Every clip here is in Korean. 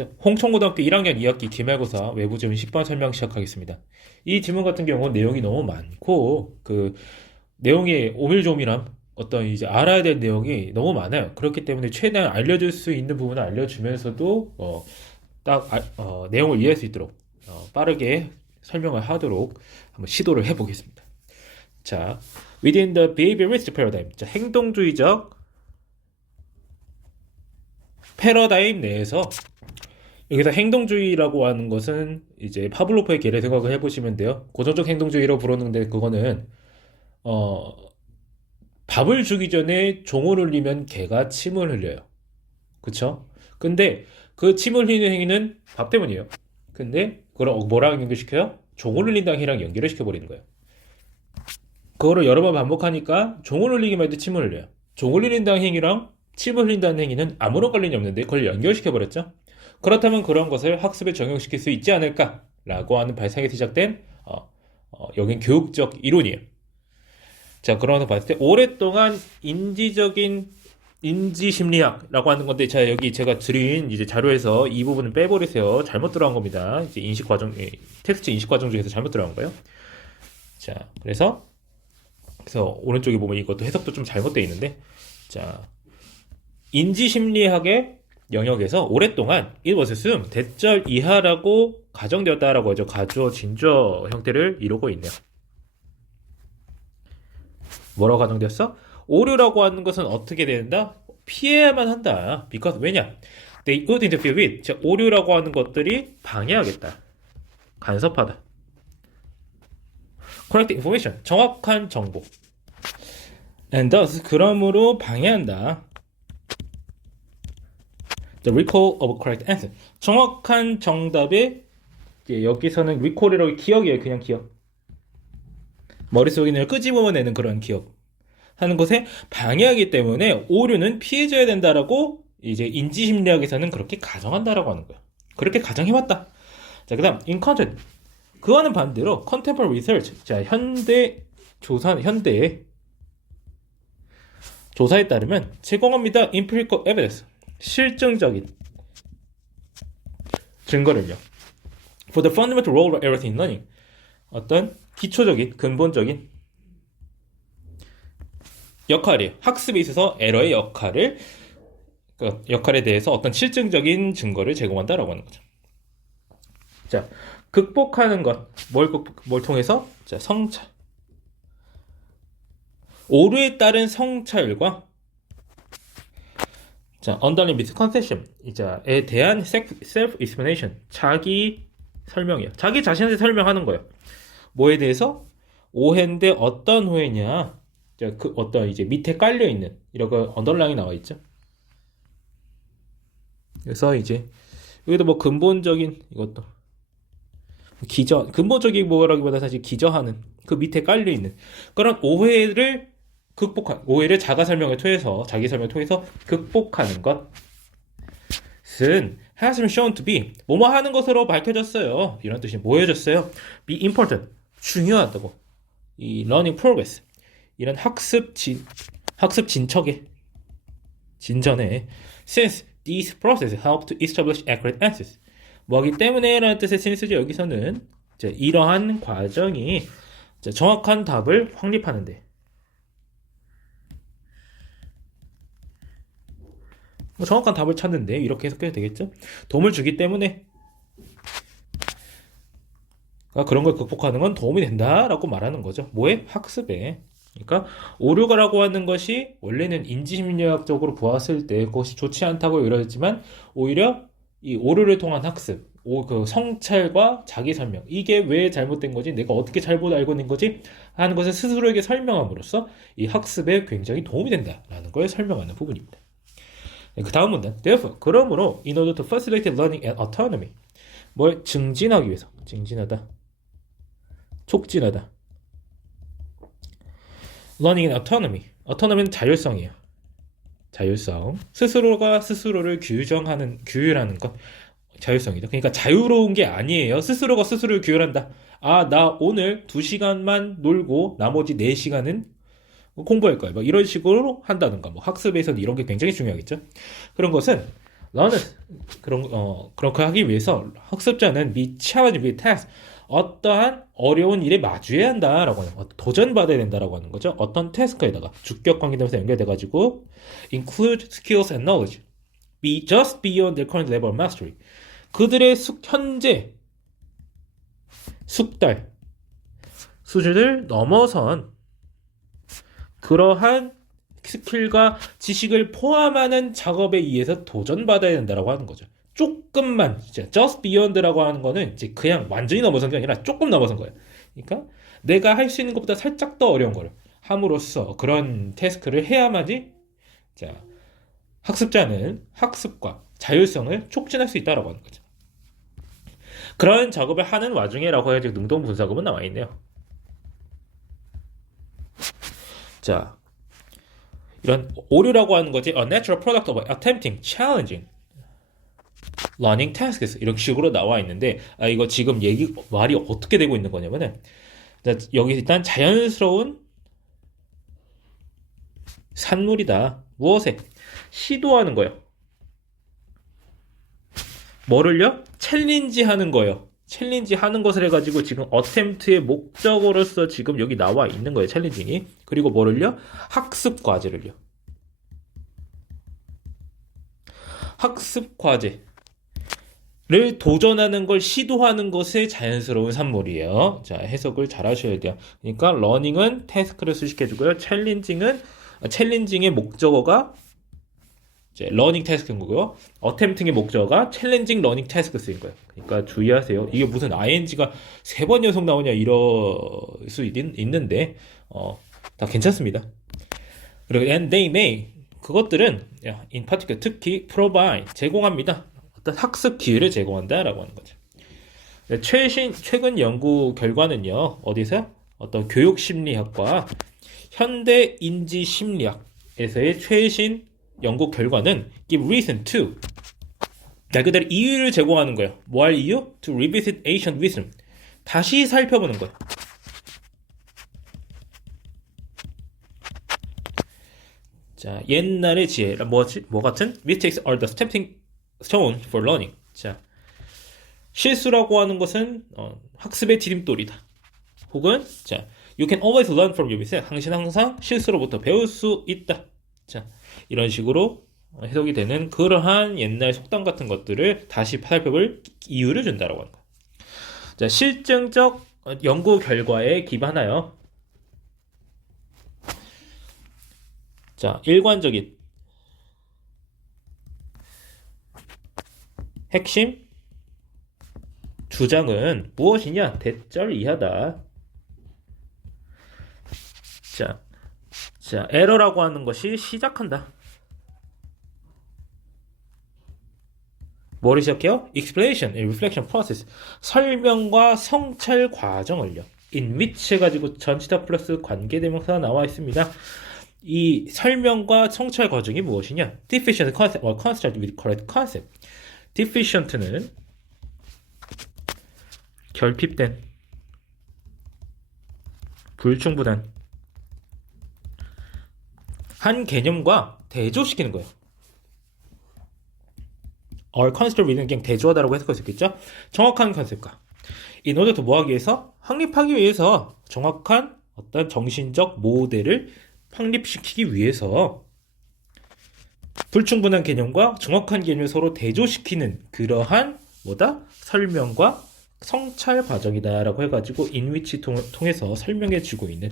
자, 홍천고등학교 1학년 2학기 기말고사 외부 질문 10번 설명 시작하겠습니다. 이 질문 같은 경우는 내용이 너무 많고 그 내용이 오밀조밀함 어떤 이제 알아야 될 내용이 너무 많아요. 그렇기 때문에 최대한 알려줄 수 있는 부분을 알려주면서도 내용을 이해할 수 있도록 빠르게 설명을 하도록 한번 시도를 해보겠습니다. 자, within the behaviorist paradigm, 자, 행동주의적 패러다임 내에서 여기서 행동주의라고 하는 것은 이제 파블로프의 개를 생각을 해보시면 돼요. 고정적 행동주의로 부르는데 그거는 어, 밥을 주기 전에 종을 울리면 개가 침을 흘려요. 그쵸? 근데 그 침을 흘리는 행위는 밥 때문이에요. 근데 그걸 뭐랑 연결시켜요? 종을 울린다는 행위랑 연결을 시켜버리는 거예요. 그거를 여러 번 반복하니까 종을 울리기만 해도 침을 흘려요. 종을 울린다는 행위랑 침을 흘린다는 행위는 아무런 관련이 없는데 그걸 연결시켜버렸죠. 그렇다면 그런 것을 학습에 적용시킬 수 있지 않을까라고 하는 발상이 시작된 여긴 교육적 이론이에요. 자, 그러면서 봤을 때 오랫동안 인지심리학라고 하는 건데, 자, 여기 제가 드린 이제 자료에서 이 부분은 빼버리세요. 잘못 들어간 겁니다. 이제 텍스트 인식 과정 중에서 잘못 들어간 거예요. 자, 그래서 오른쪽에 보면 이것도 해석도 좀 잘못되어 있는데, 자, 인지심리학의 영역에서 오랫동안 it was assumed 대절 이하라고 가정되었다라고 하죠. 가주어, 진주어 형태를 이루고 있네요. 뭐라고 가정되었어? 오류라고 하는 것은 어떻게 된다? 피해야만 한다. because 왜냐? They would interfere with. 즉, 오류라고 하는 것들이 방해하겠다. 간섭하다. correct information. 정확한 정보. and thus 그러므로 방해한다. The recall of correct answer. 정확한 정답의 여기서는 recall이라고 기억이에요. 그냥 기억. 머릿속에 있는 걸 끄집어내는 그런 기억 하는 것에 방해하기 때문에 오류는 피해져야 된다라고 이제 인지심리학에서는 그렇게 가정한다라고 하는 거야. 그렇게 가정해왔다. 자, 그 다음 in contrast. 그와는 반대로 contemporary research. 자, 현대 조사에 따르면 제공합니다. empirical evidence. 실증적인 증거를요. For the fundamental role of errors in learning. 어떤 기초적인, 근본적인 역할이에요. 학습에 있어서 에러의 역할에 대해서 어떤 실증적인 증거를 제공한다라고 하는 거죠. 자, 극복하는 것. 뭘 통해서? 자, 성찰. 오류에 따른 성찰과 자, underlying misconception. 에 대한 self-explanation. 자기 설명이에요. 자기 자신한테 설명하는 거예요. 뭐에 대해서? 오해인데 어떤 오해냐? 그 어떤 이제 밑에 깔려 있는 이런 거 언더라인이 나와 있죠. 그래서 이제 여기도 뭐 근본적인 이것도 근본적인 뭐라기보다 사실 기저하는 그 밑에 깔려 있는 그런 오해를 자가 설명을 통해서 자기 설명을 통해서 극복하는 것은 has been shown to be 뭐뭐 하는 것으로 밝혀졌어요. 이런 뜻이 뭐여졌어요? be important 중요하다고. 이 learning progress 이런 학습 진척의 진전에 since these processes help to establish accurate answers 뭐하기 때문에 라는 뜻의 신수죠. 여기서는 이러한 과정이 정확한 답을 확립하는데 정확한 답을 찾는데 이렇게 해석해도 되겠죠? 도움을 주기 때문에 그런 걸 극복하는 건 도움이 된다라고 말하는 거죠. 뭐에? 학습에. 그러니까 오류가라고 하는 것이 원래는 인지심리학적으로 보았을 때 그것이 좋지 않다고 이러지만 오히려 이 오류를 통한 학습, 그 성찰과 자기 설명 이게 왜 잘못된 거지? 내가 어떻게 잘못 알고 있는 거지? 하는 것을 스스로에게 설명함으로써 이 학습에 굉장히 도움이 된다라는 걸 설명하는 부분입니다. 그 다음 문단. Therefore, 그러므로 in order to facilitate learning and autonomy 뭘 증진하기 위해서 증진하다 촉진하다 learning and autonomy autonomy는 자율성이에요. 자율성 스스로가 스스로를 규율하는 것 자율성이죠. 그러니까 자유로운 게 아니에요. 스스로가 스스로를 규율한다. 나 오늘 2시간만 놀고 나머지 4시간은 공부할 거야. 뭐 이런 식으로 한다든가 뭐 학습에서는 이런 게 굉장히 중요하겠죠. 그런 것은 너는 그렇게 하기 위해서 학습자는 be challenged with tasks. 어떠한 어려운 일에 마주해야 한다라고 하는 도전받아야 된다라고 하는 거죠. 어떤 태스크에다가 주격 관계되면서 연결돼 가지고 include skills and knowledge be just beyond their current level of mastery. 그들의 현재 숙달 수준을 넘어선 그러한 스킬과 지식을 포함하는 작업에 의해서 도전받아야 된다라고 하는 거죠. 조금만, 진짜 just beyond라고 하는 거는 이제 그냥 완전히 넘어선 게 아니라 조금 넘어선 거예요. 그러니까 내가 할 수 있는 것보다 살짝 더 어려운 거를 함으로써 그런 태스크를 해야만이 자, 학습자는 학습과 자율성을 촉진할 수 있다라고 하는 거죠. 그런 작업을 하는 와중에라고 해야지 능동 분사구문 나와 있네요. 자, 이런 오류라고 하는 거지. A natural product of attempting, challenging, learning tasks 이런 식으로 나와 있는데 이거 지금 말이 어떻게 되고 있는 거냐면은 여기 일단 자연스러운 산물이다. 무엇에? 시도하는 거예요. 뭐를요? 챌린지 하는 거예요. 챌린지 하는 것을 해가지고 지금 어템트의 목적으로서 지금 여기 나와 있는 거예요. 챌린징이. 그리고 뭐를요? 학습 과제를요. 학습 과제를 도전하는 걸 시도하는 것의 자연스러운 산물이에요. 자, 해석을 잘 하셔야 돼요. 그러니까 러닝은 태스크를 수식해주고요. 챌린징의 목적어가 이제 러닝 태스크인 거고요. 어템팅의 목적어가 챌린징 러닝 태스크 쓰인 거예요. 그러니까 주의하세요. 이게 무슨 ing가 3번 연속 나오냐 이럴 수 있는데 다 괜찮습니다. 그리고 and they may 그것들은 in particular 특히 provide 제공합니다. 어떤 학습 기회를 제공한다라고 하는 거죠. 최근 연구 결과는요. 어디서? 어떤 교육심리학과 현대인지심리학에서의 최신 연구 결과는 give reason to 말 그대로 이유를 제공하는 거예요. 뭐 할 이유? To revisit ancient wisdom 다시 살펴보는 거예요. 자, 옛날의 지혜 뭐 같은? Mistakes are the stepping stone for learning. 자, 실수라고 하는 것은 학습의 디딤돌이다. 혹은 자, you can always learn from your mistake. 당신 항상 실수로부터 배울 수 있다. 자, 이런 식으로 해석이 되는 그러한 옛날 속담 같은 것들을 다시 살펴볼 이유를 준다라고 하는 거예요. 자, 실증적 연구 결과에 기반하여 자, 일관적인 핵심 주장은 무엇이냐? 대절 이하다. 자, 에러라고 하는 것이 시작한다. 뭐를 시작해요? Explanation, reflection process. 설명과 성찰 과정을요. In which 해가지고 전치사 플러스 관계대명사가 나와 있습니다. 이 설명과 성찰 과정이 무엇이냐? Deficient concept or construct with correct concept. Deficient는 결핍된, 불충분한 한 개념과 대조시키는 거예요. Or concept with는 그냥 대조하다라고 해석할 수 있겠죠? 정확한 컨셉과 in order to 뭐 하기 위해서? 확립하기 위해서 정확한 어떤 정신적 모델을 확립시키기 위해서 불충분한 개념과 정확한 개념을 서로 대조시키는 그러한 뭐다? 설명과 성찰 과정이다라고 해가지고 인위치 통해서 설명해주고 있는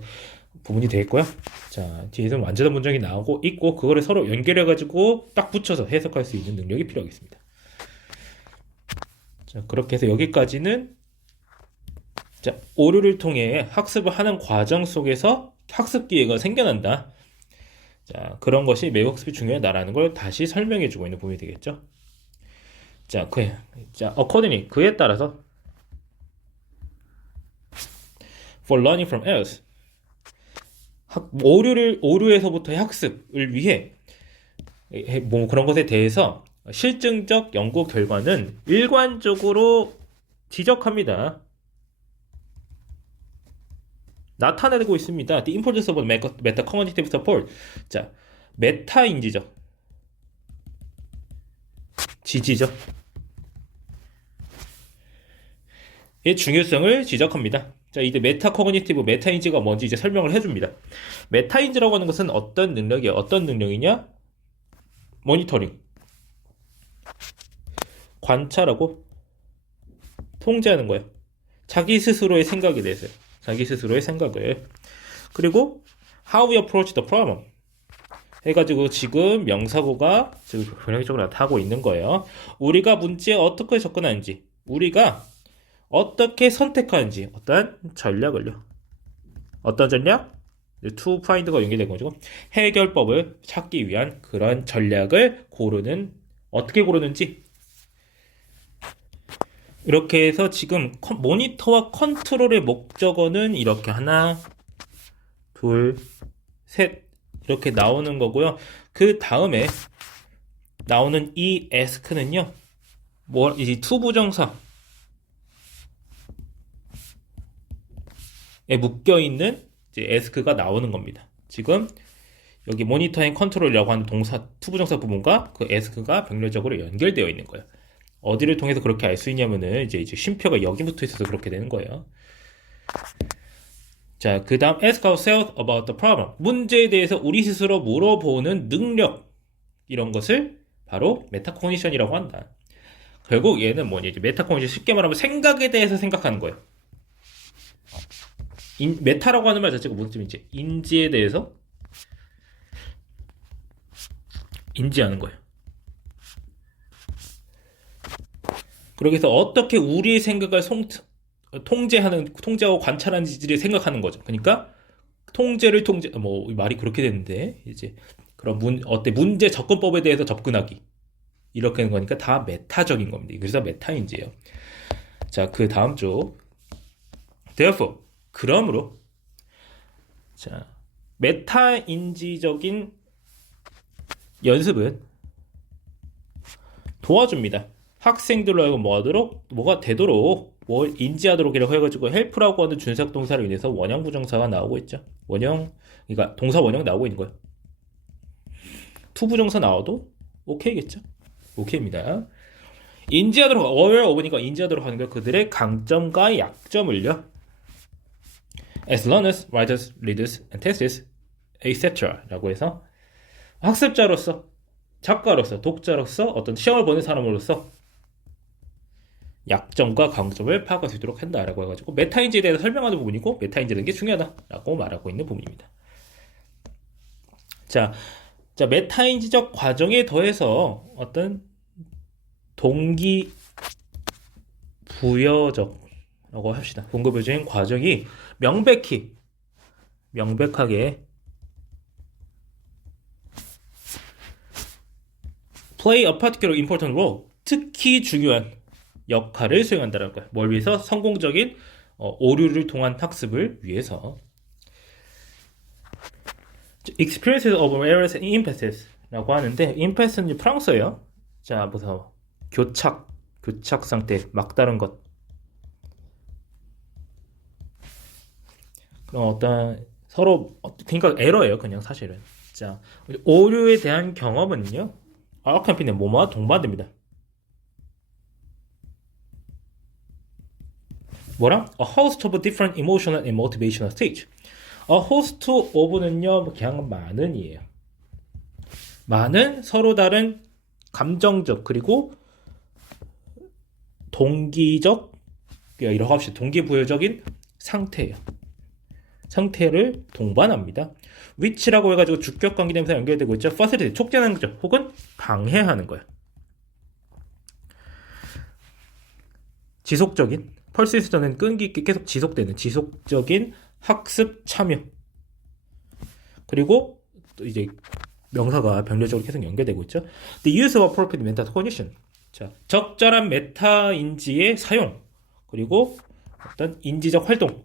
부분이 되겠고요. 자, 뒤에서는 완전한 문장이 나오고 있고 그거를 서로 연결해가지고 딱 붙여서 해석할 수 있는 능력이 필요하겠습니다. 자, 그렇게 해서 여기까지는 자, 오류를 통해 학습을 하는 과정 속에서 학습 기회가 생겨난다. 자, 그런 것이 매우 학습이 중요하다라는 걸 다시 설명해주고 있는 부분이 되겠죠. 자, accordingly 그에 따라서 for learning from errors 오류에서부터의 학습을 위해 뭐 그런 것에 대해서 실증적 연구 결과는 일관적으로 지적합니다. 나타내고 있습니다. The importance of meta-cognitive support. 자, 메타인지적 지지죠. 의 중요성을 지적합니다. 자, 이제 메타코그니티브 메타인지가 뭔지 이제 설명을 해줍니다. 메타인지라고 하는 것은 어떤 능력이야? 어떤 능력이냐? 모니터링, 관찰하고 통제하는 거예요. 자기 스스로의 생각에 대해서요. 자기 스스로의 생각을. 그리고 how we approach the problem 해가지고 지금 명사고가 지금 변형적으로 나타나고 있는 거예요. 우리가 문제에 어떻게 접근하는지, 우리가 어떻게 선택하는지, 어떤 전략을요. 어떤 전략? to find가 연결된 거죠. 해결법을 찾기 위한 그런 전략을 고르는, 어떻게 고르는지. 이렇게 해서 지금 모니터와 컨트롤의 목적어는 이렇게 하나, 둘, 셋 이렇게 나오는 거고요. 그 다음에 나오는 이 ask는요, 이 to 부정사에 묶여있는 이제 ask가 나오는 겁니다. 지금 여기 모니터 앤 컨트롤이라고 하는 동사 to 부정사 부분과 그 ask가 병렬적으로 연결되어 있는 거예요. 어디를 통해서 그렇게 알 수 있냐면은 이제 쉼표가 여기 붙어 있어서 그렇게 되는 거예요. 자, 그 다음 ask ourselves about the problem. 문제에 대해서 우리 스스로 물어보는 능력, 이런 것을 바로 메타코니션이라고 한다. 결국 얘는 뭐냐, 이제 메타코니션 쉽게 말하면 생각에 대해서 생각하는 거예요. 메타라고 하는 말 자체가 무슨 뜻인지, 인지에 대해서 인지하는 거예요. 그렇게 해서 어떻게 우리의 생각을 통제하고 관찰하는지를 생각하는 거죠. 그러니까 말이 그렇게 되는데 이제 그런 문제 접근법에 대해서 접근하기, 이렇게 하는 거니까 다 메타적인 겁니다. 그래서 메타인지예요. 자, 그 다음 쪽. Therefore, 그러므로, 자, 메타인지적인 연습은 도와줍니다. 학생들로 하여금 뭐가 되도록, 뭘 인지하도록 이라고 해가지고 help라고 하는 준사역 동사로 인해서 원형 부정사가 나오고 있죠. 그러니까 동사 원형 나오고 있는 거예요. to 부정사 나와도 오케이겠죠. 오케이입니다. 인지하도록, aware of니까 인지하도록 하는 거, 그들의 강점과 약점을요. as learners, writers, readers, and testers, etc. 라고 해서 학습자로서, 작가로서, 독자로서, 어떤 시험을 보는 사람으로서 약점과 강점을 파악할 수 있도록 한다라고 해가지고 메타인지에 대해서 설명하는 부분이고, 메타인지라는 게 중요하다라고 말하고 있는 부분입니다. 자, 메타인지적 과정에 더해서 어떤 동기 부여적라고 합시다. 동기 부여적인 과정이 명백하게 play a particular important role, 특히 중요한 역할을 수행한다는 거예요. 뭘 위해서? 성공적인 오류를 통한 학습을 위해서. Experiences of errors and impasses 라고 하는데, impass는 프랑스어예요. 자, 무슨 교착 상태, 막다른 것. 그럼 어떤 서로, 그러니까 에러예요, 그냥 사실은. 자, 오류에 대한 경험은요, accompany 뭐뭐와 동반됩니다. 뭐랑? A host of different emotional and motivational stage. A host of는요, 그냥 많은이에요. 많은 서로 다른 감정적 그리고 동기적, 이라고 합시다. 동기부여적인 상태예요. 상태를 동반합니다. which라고 해가지고 주격 관계대명사 연결되고 있죠. facilitate, 촉진하는 거죠. 혹은 방해하는 거예요. 지속적인, persistent은 끈기 있게 계속 지속되는 지속적인 학습 참여. 그리고 또 이제 명사가 병렬적으로 계속 연결되고 있죠. The use of appropriate metacognition. 자, 적절한 메타인지의 사용, 그리고 어떤 인지적 활동,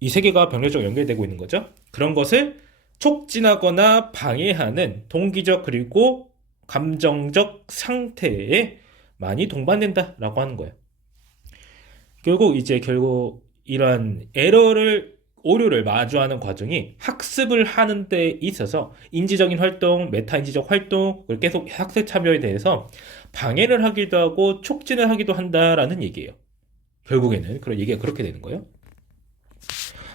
이 세 개가 병렬적으로 연결되고 있는 거죠. 그런 것을 촉진하거나 방해하는 동기적 그리고 감정적 상태에 많이 동반된다라고 하는 거예요. 결국 이러한 오류를 마주하는 과정이 학습을 하는 데 있어서 인지적인 활동, 메타인지적 활동을 계속 학습 참여에 대해서 방해를 하기도 하고 촉진을 하기도 한다라는 얘기예요. 결국에는 그런 얘기가 그렇게 되는 거예요.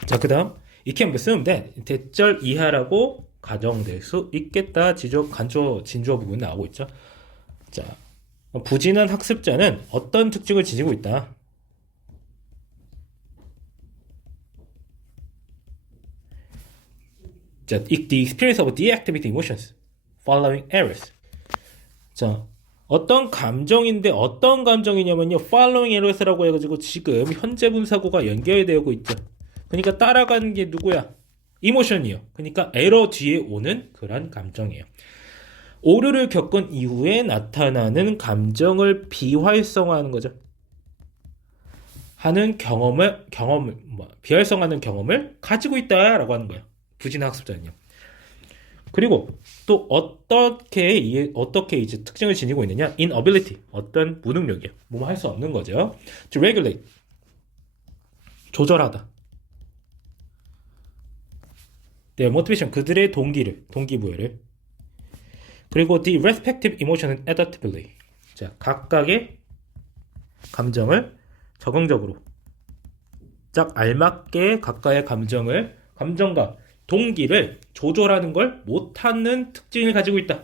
자, 그 다음 it can be assumed that 대절 이하라고 가정될 수 있겠다. 진주어 부분 나오고 있죠. 자, 부진한 학습자는 어떤 특징을 지니고 있다. 자, the experience of deactivated emotions following errors. 자, 어떤 감정인데 어떤 감정이냐면요. following errors라고 해가지고 지금 현재 분사구가 연결되고 있죠. 그러니까 따라가는 게 누구야? 이모션이요. 그러니까 에러 뒤에 오는 그런 감정이에요. 오류를 겪은 이후에 나타나는 감정을 비활성화하는 거죠. 비활성화하는 경험을 가지고 있다라고 하는 거예요. 부진한 학습자는요. 그리고 또 어떻게 이제 특징을 지니고 있느냐? inability, 어떤 무능력이요. 뭐뭐 할 수 없는 거죠. to regulate, 조절하다. their motivation, 그들의 동기부여를. 그리고 the respective emotion adaptively. 자, 각각의 감정을 적응적으로 짝 알맞게 각각의 감정과 동기를 조절하는 걸 못하는 특징을 가지고 있다.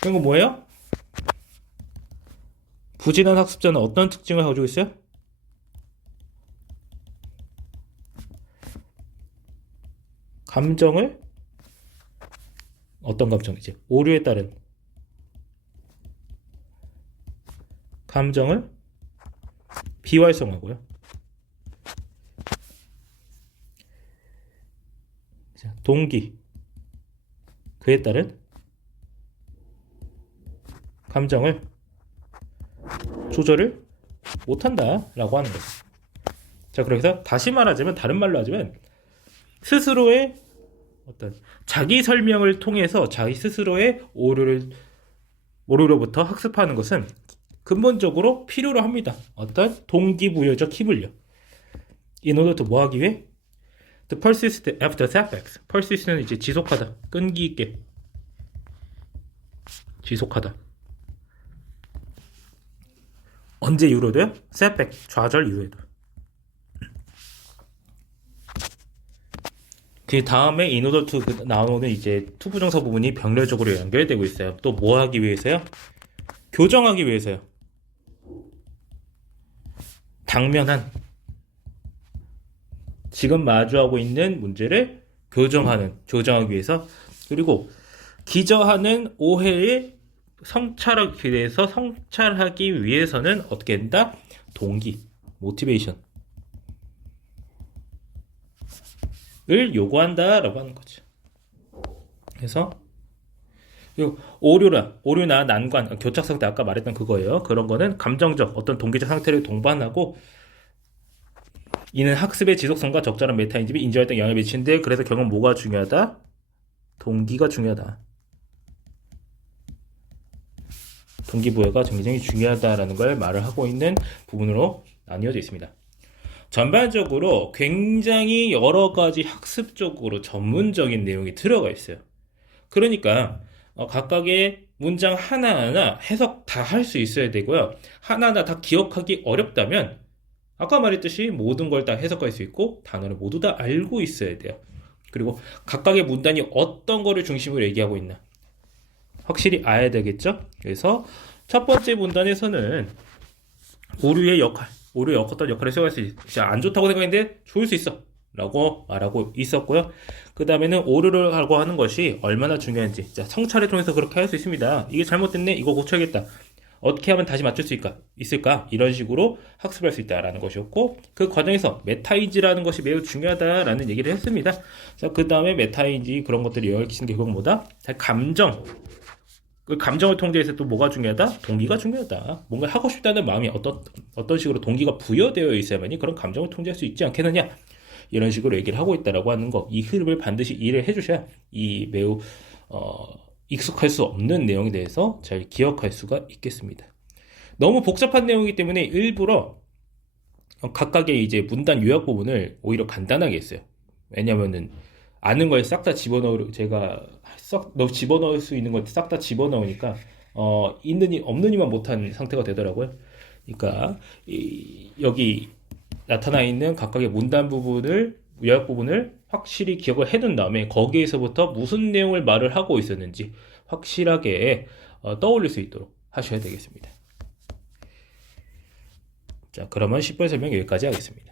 그런 거 뭐예요? 부진한 학습자는 어떤 특징을 가지고 있어요? 어떤 감정이지? 오류에 따른 감정을 비활성화하고요. 동기, 그에 따른 감정을 조절을 못한다라고 하는 거죠. 자, 그래서 다른 말로 하자면 스스로의 어떤 자기 설명을 통해서 자기 스스로의 오류로부터 학습하는 것은 근본적으로 필요로 합니다. 어떤 동기부여적 힘을요. in order to 뭐 하기 위해? to persist after setbacks. persist는 이제 지속하다, 끈기 있게 지속하다. 언제 이후로도요? setback, 좌절 이후에도. 그 다음에 in order to 나오는 이제 투부정사 부분이 병렬적으로 연결되고 있어요. 또 뭐 하기 위해서요? 교정하기 위해서요. 당면한 지금 마주하고 있는 문제를 교정하기 위해서, 그리고 기저하는 오해에 성찰하기 위해서는 어떻게 된다? 동기, 모티베이션을 요구한다라고 하는 거죠. 그래서 오류나 난관, 교착 상태, 아까 말했던 그거예요. 그런 거는 감정적 어떤 동기적 상태를 동반하고 이는 학습의 지속성과 적절한 메타인지비 인지할 때 영향을 미치는데, 그래서 결국 뭐가 중요하다? 동기가 중요하다. 동기부여가 굉장히 중요하다라는 걸 말을 하고 있는 부분으로 나뉘어져 있습니다. 전반적으로 굉장히 여러 가지 학습적으로 전문적인 내용이 들어가 있어요. 그러니까 각각의 문장 하나하나 해석 다 할 수 있어야 되고요. 하나하나 다 기억하기 어렵다면 아까 말했듯이 모든 걸 다 해석할 수 있고 단어를 모두 다 알고 있어야 돼요. 그리고 각각의 문단이 어떤 거를 중심으로 얘기하고 있나 확실히 알아야 되겠죠? 그래서 첫 번째 문단에서는 오류의 어떤 역할을 수행할 수 있어. 안 좋다고 생각했는데 좋을 수 있어 라고 말하고 있었고요. 그 다음에는 오류를 하고 하는 것이 얼마나 중요한지, 자, 성찰을 통해서 그렇게 할 수 있습니다. 이게 잘못됐네, 이거 고쳐야겠다, 어떻게 하면 다시 맞출 수 있을까? 이런 식으로 학습할 수 있다라는 것이었고, 그 과정에서 메타인지라는 것이 매우 중요하다라는 얘기를 했습니다. 자, 그 다음에 메타인지 그런 것들이 얽히는 게 그건 뭐다? 그 감정을 통제해서 또 뭐가 중요하다? 동기가 중요하다. 뭔가 하고 싶다는 마음이 어떤 식으로 동기가 부여되어 있어야만이 그런 감정을 통제할 수 있지 않겠느냐? 이런 식으로 얘기를 하고 있다라고 하는 거, 이 흐름을 반드시 이해를 해주셔야 이 매우 익숙할 수 없는 내용에 대해서 잘 기억할 수가 있겠습니다. 너무 복잡한 내용이기 때문에 일부러 각각의 이제 문단 요약 부분을 오히려 간단하게 했어요. 왜냐면은 아는 걸 싹 다 집어넣을 수 있는 걸 싹 다 집어넣으니까 없는 이만 못한 상태가 되더라고요. 그러니까 여기 나타나 있는 각각의 문단 부분을 요약 부분을 확실히 기억을 해둔 다음에 거기에서부터 무슨 내용을 말을 하고 있었는지 확실하게 떠올릴 수 있도록 하셔야 되겠습니다. 자, 그러면 10분 설명 여기까지 하겠습니다.